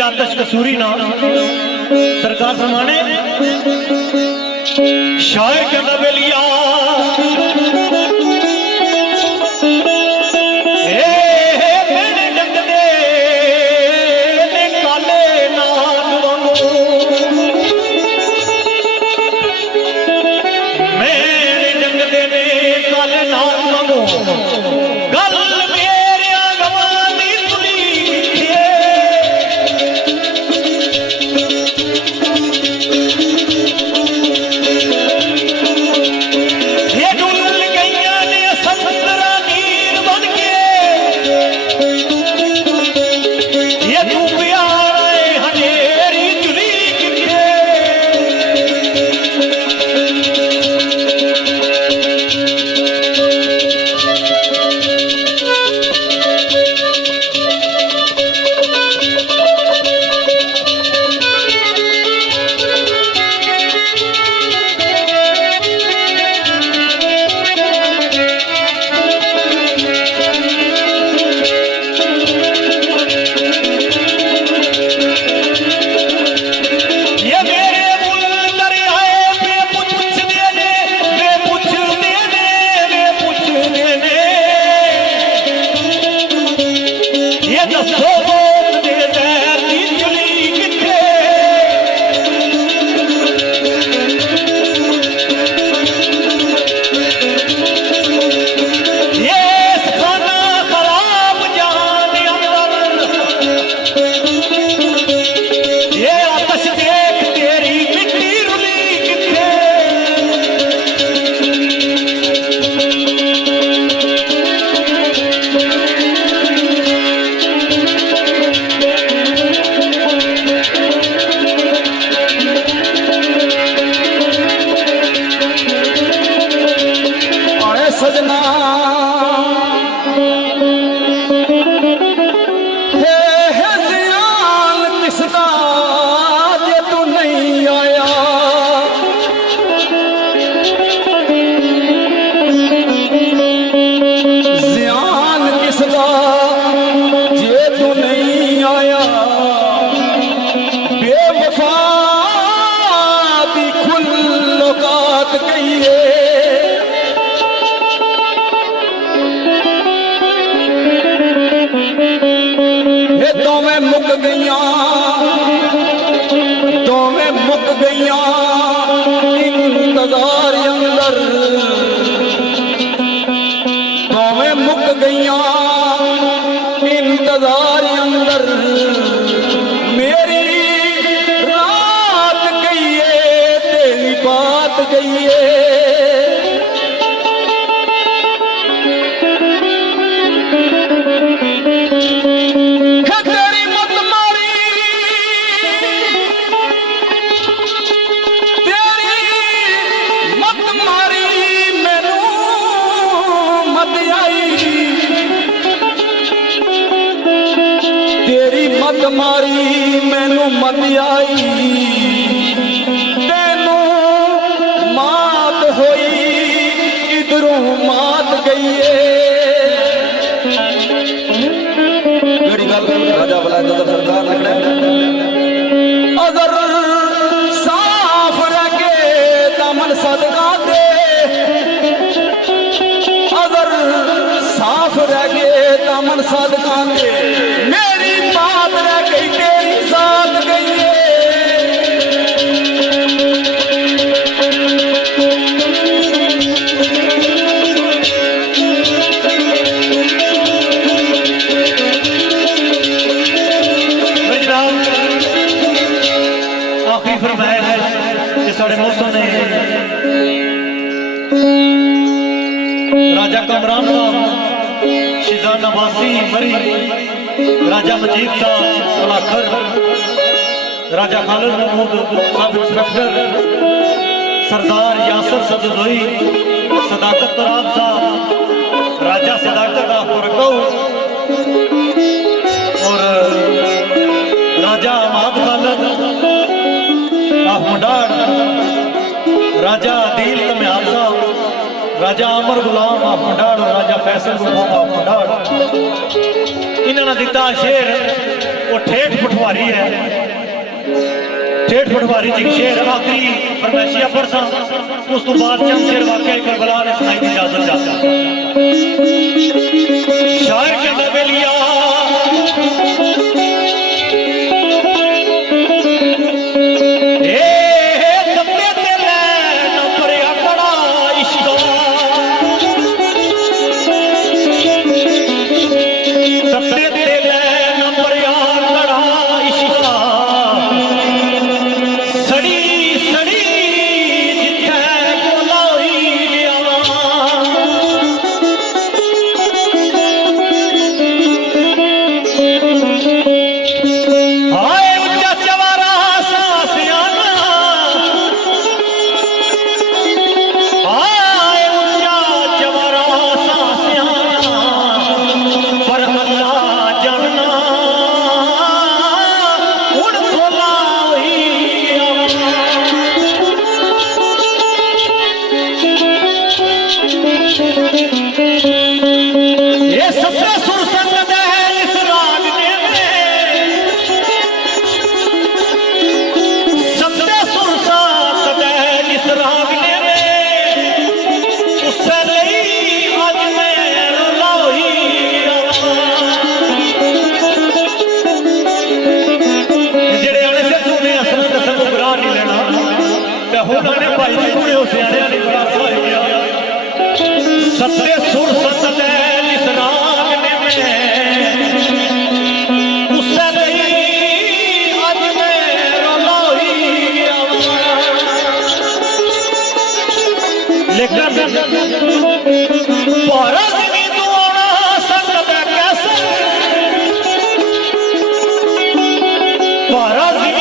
जलील आतश कसूरी ना सरकार समाने शायर कहता बेलिया इंतजार अंदर मेरी रात गई है तेरी बात गई है। तेरी मत मारी मैनू मत आई तेरी मत मारी मैनू मत आई तेनू मात होई इधरों मात गई है। राजा बला सरकार अगर साफ रखे दामन सदका दे अगर साफ रखे दामन सदका दे मेरी बात रह गई तेरी साथ गई है। आखिरी फरमाया है कि साढ़े मौसम ने राजा कमरान साहब शिजान नवासी मरी राजा मजीद साहब कलाखर राजा खालिद महमूद सब इंस्पेक्टर सरदार यासर सदजोई सदाकत तराब साहब राजा सदाकत आफरकौ और राजा अहमद खालिद आफमडार राजा आदिल तम्याल साहब राजा अमर गुलाम आफमडार और राजा फैसल गुलाम आफमडार इन्होंने दिता शेर वो ठेठ पठवा पटवारी है, ठेठ पटवारी जी शेर आखिरी फरमाइशिया पढ़सा, उस तो बाद चंद शेर वाकया करबला ने सुनाई दी इजाजत जाता। शायर कहता बेलिया सत्ते सुर सत जिस राग ने उससे नहीं अज मैं रोला ही गया। लेकिन भारत भी तू आना सकता कैसे, भारत